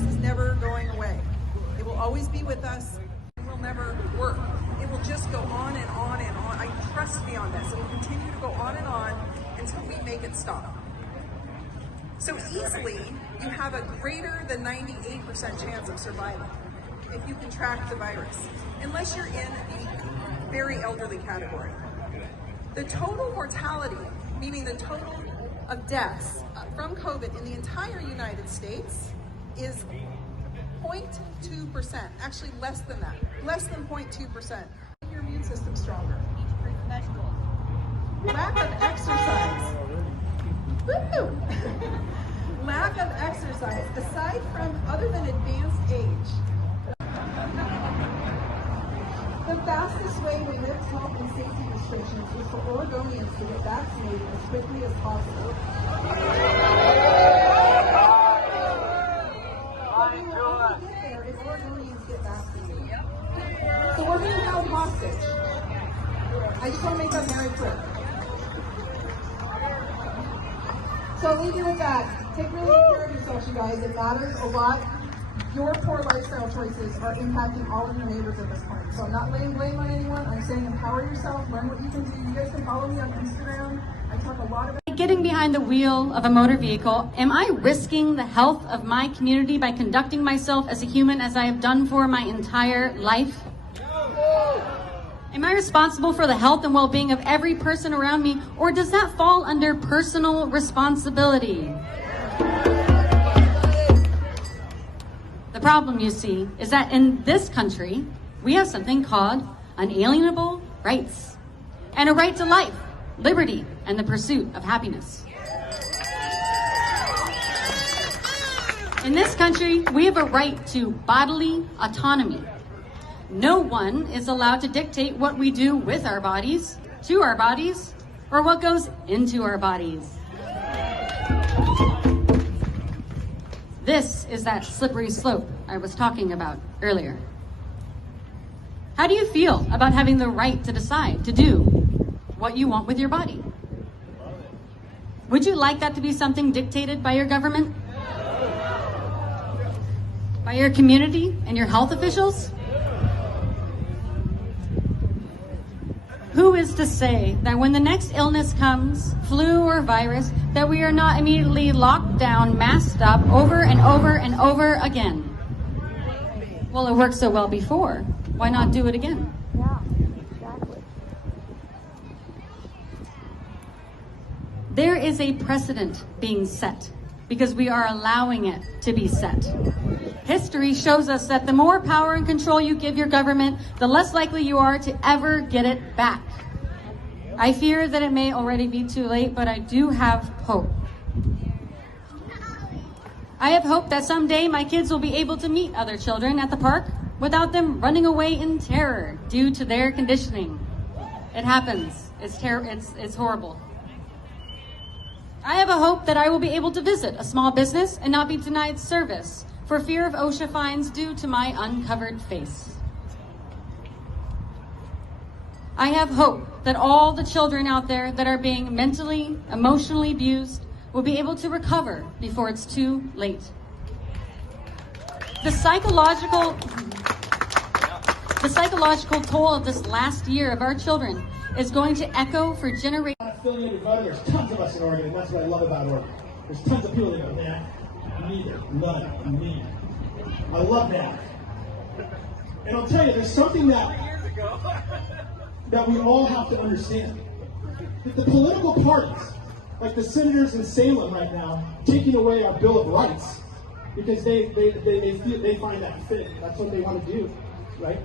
virus is never going away. It will always be with us. It will never work. It will just go on and on and on. Trust me on this. It will continue to go on and on until we make it stop. So easily, you have a greater than 98% chance of surviving if you contract the virus, unless you're in the very elderly category. The total mortality, meaning the total of deaths from COVID in the entire United States, is 0.2%, actually less than that, less than 0.2%. Your immune system stronger. Lack of exercise. Woo! Lack of exercise, aside from other than advanced age. The fastest way to lift health and safety restrictions is for Oregonians to get vaccinated as quickly as possible. But we will only get there if Oregonians get vaccinated. So we're being held hostage. I just want to make that very clear. So I'll leave you with that. Take really good care of yourselves, you guys. It matters a lot. Your poor lifestyle choices are impacting all of your neighbors at this point. So I'm not laying blame on anyone. I'm saying empower yourself, learn what you can do. You guys can follow me on Instagram. I talk a lot about getting behind the wheel of a motor vehicle. Am I risking the health of my community by conducting myself as a human as I have done for my entire life? Am I responsible for the health and well-being of every person around me, or does that fall under personal responsibility? The problem, you see, is that in this country, we have something called unalienable rights, and a right to life, liberty, and the pursuit of happiness. In this country, we have a right to bodily autonomy. No one is allowed to dictate what we do with our bodies, to our bodies, or what goes into our bodies. This is that slippery slope I was talking about earlier. How do you feel about having the right to decide to do what you want with your body? Would you like that to be something dictated by your government? By your community and your health officials? Who is to say that when the next illness comes, flu or virus, that we are not immediately locked down, masked up over and over and over again? Well, it worked so well before. Why not do it again? Yeah, exactly. There is a precedent being set because we are allowing it to be set. History shows us that the more power and control you give your government, the less likely you are to ever get it back. I fear that it may already be too late, but I do have hope. I have hope that someday my kids will be able to meet other children at the park without them running away in terror due to their conditioning. It happens. It's horrible. I have a hope that I will be able to visit a small business and not be denied service for fear of OSHA fines due to my uncovered face. I have hope that all the children out there that are being mentally, emotionally abused will be able to recover before it's too late. The psychological toll of this last year of our children is going to echo for generations. Affiliated voting, there's tons of us in Oregon, and that's what I love about Oregon. There's tons of people that go, man, neither, none, me. I love that. And I'll tell you, there's something that we all have to understand. That the political parties, like the senators in Salem right now, taking away our Bill of Rights because they find that fit. That's what they want to do, right?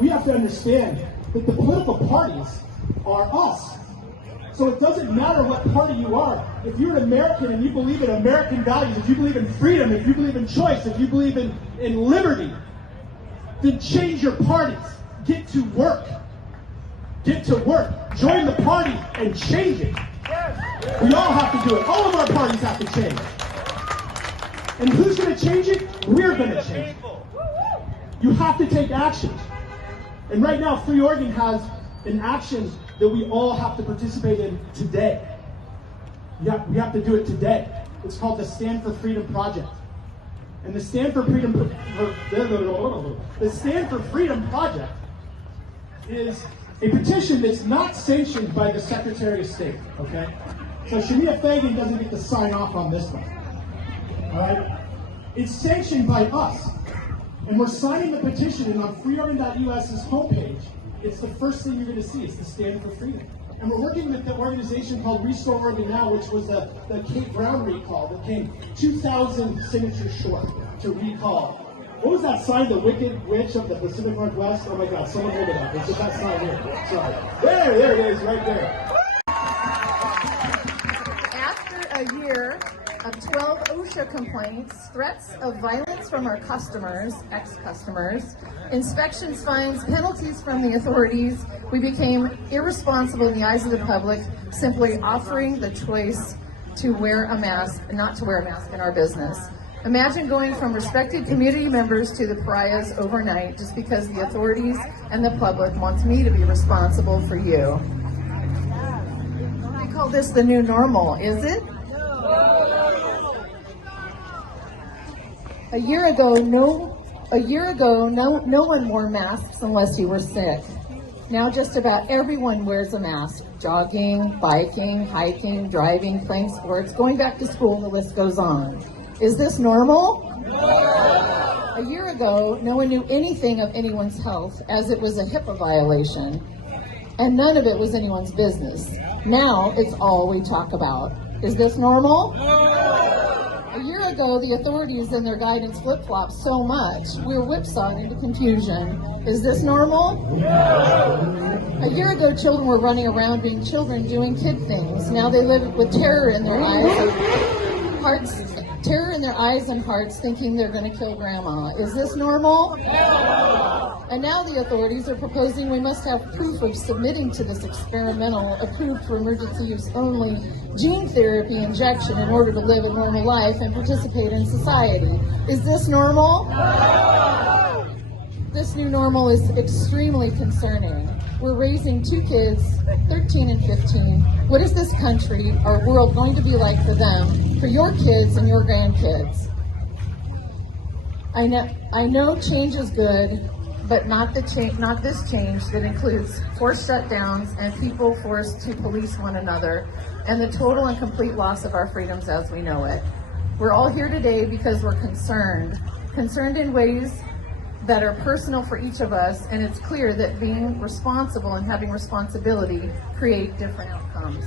We have to understand that the political parties are us. So it doesn't matter what party you are. If you're an American and you believe in American values, if you believe in freedom, if you believe in choice, if you believe in liberty, then change your parties. Get to work. Get to work. Join the party and change it. We all have to do it. All of our parties have to change. And who's going to change it? We're going to change it. You have to take action. And right now, Free Oregon has an action that we all have to participate in today. We have to do it today. It's called the Stand for Freedom Project. And the Stand for Freedom Project is a petition that's not sanctioned by the Secretary of State, okay? So Shania Fagan doesn't get to sign off on this one, all right? It's sanctioned by us, and we're signing the petition, and on freedomain.us's homepage, it's the first thing you're going to see. It's the Stand for Freedom. And we're working with the organization called Restore Oregon Now, which was the Kate Brown recall that came 2,000 signatures short to recall. What was that sign, the Wicked Witch of the Pacific Northwest? Oh my God, someone hold it up. It's that sign here. Sorry. There it is, right there. After a year of 12 OSHA complaints, threats of violence from our customers, ex-customers, inspections, fines, penalties from the authorities, we became irresponsible in the eyes of the public, simply offering the choice to wear a mask, not to wear a mask in our business. Imagine going from respected community members to the pariahs overnight just because the authorities and the public wants me to be responsible for you. They call this the new normal, is it? A year ago, no one wore masks unless you were sick. Now just about everyone wears a mask. Jogging, biking, hiking, driving, playing sports, going back to school, the list goes on. Is this normal? A year ago, no one knew anything of anyone's health as it was a HIPAA violation, and none of it was anyone's business. Now it's all we talk about. Is this normal? A year ago, the authorities and their guidance flip-flopped so much, we were whipsawed into confusion. Is this normal? A year ago, children were running around being children doing kid things. Now they live with terror in their eyes and hearts. Terror in their eyes and hearts, thinking they're going to kill grandma. Is this normal? And now the authorities are proposing we must have proof of submitting to this experimental, approved for emergency use only, gene therapy injection in order to live a normal life and participate in society. Is this normal? This new normal is extremely concerning. We're raising two kids, 13 and 15. What is this country, our world, going to be like for them, for your kids and your grandkids? I know change is good, but not this change that includes forced shutdowns and people forced to police one another, and the total and complete loss of our freedoms as we know it. We're all here today because we're concerned in ways that are personal for each of us, and it's clear that being responsible and having responsibility create different outcomes.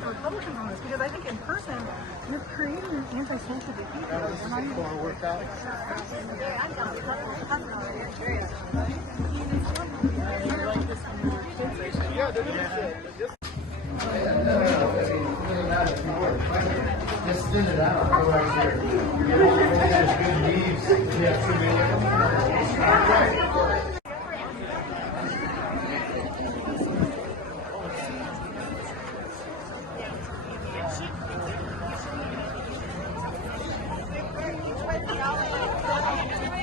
Republicans on this because I think in person you're creating an antisocial behavior. Just spin it out. Go right here. There's good leaves. We have too many of them. Thank you.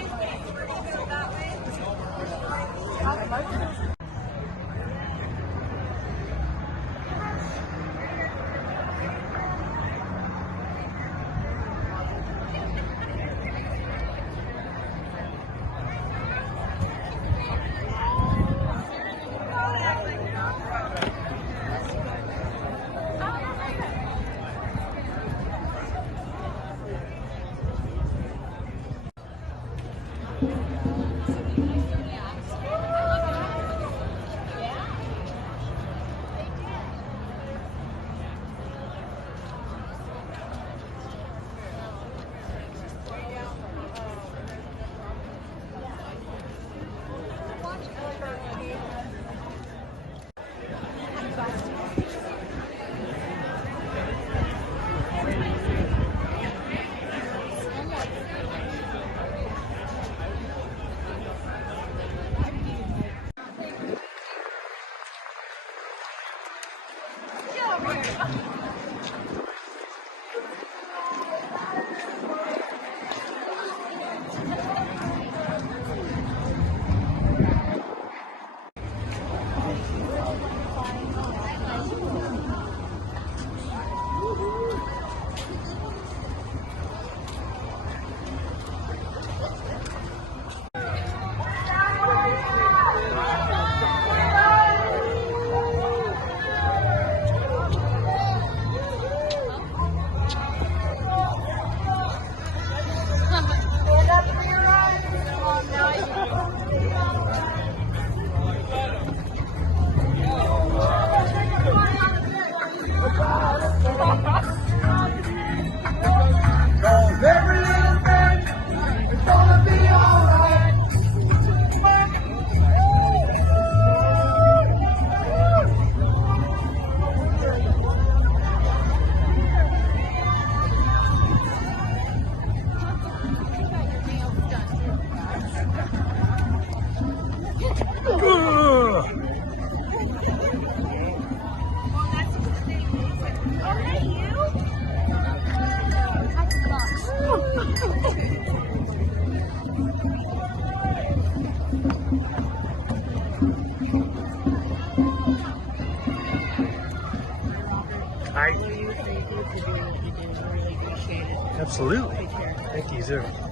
Absolutely. Thank you, sir.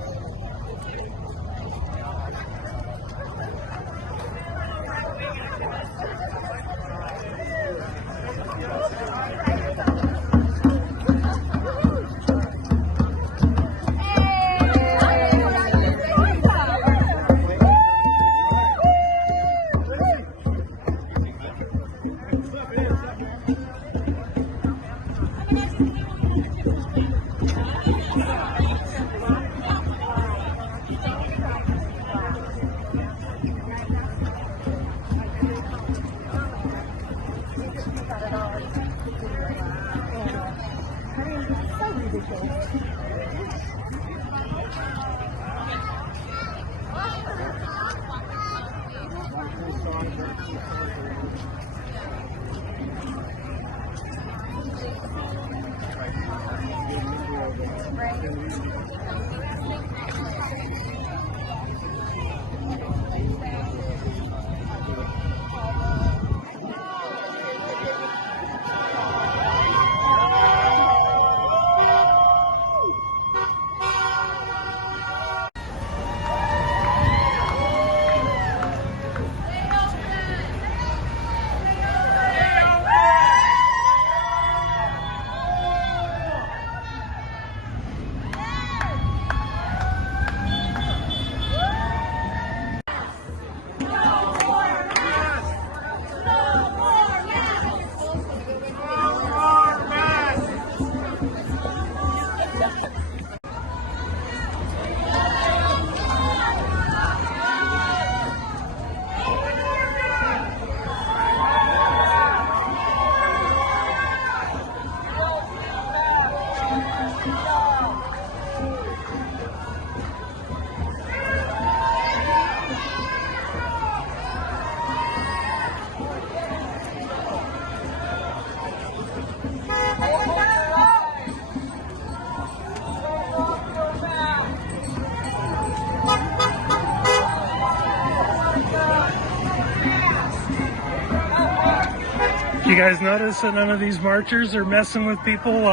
You guys notice that none of these marchers are messing with people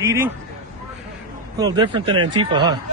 eating? A little different than Antifa, huh?